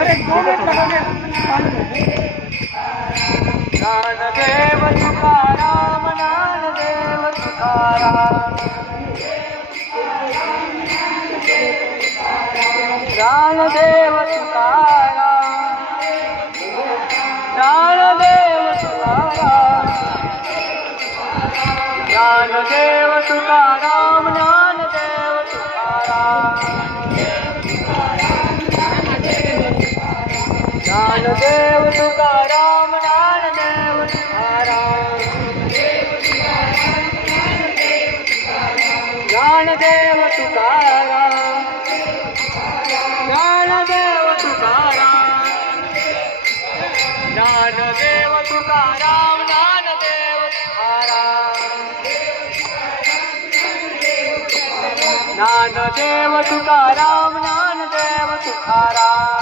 अरे दो मिनट लगाओगे नान देव तुकाराम नान देव तुकाराम नान देव तुकाराम नान देव तुकाराम नान देव तुकाराम नान ज्ञानदेव तुकाराम ज्ञानदेव तुकाराम ज्ञानदेव तुकाराम ज्ञानदेव तुकाराम ज्ञानदेव तुकाराम ज्ञानदेव तुकाराम ज्ञानदेव तुकाराम ज्ञानदेव तुकाराम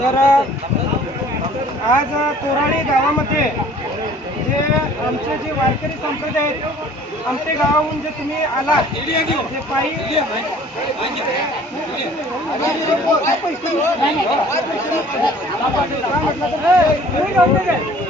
तर आज तोराणी गावामध्ये जे आमचे जे वारकरी संप्रदाय आहेत आमच्या गावाहून जे तुम्ही आलात जे पायी म्हटलं तर?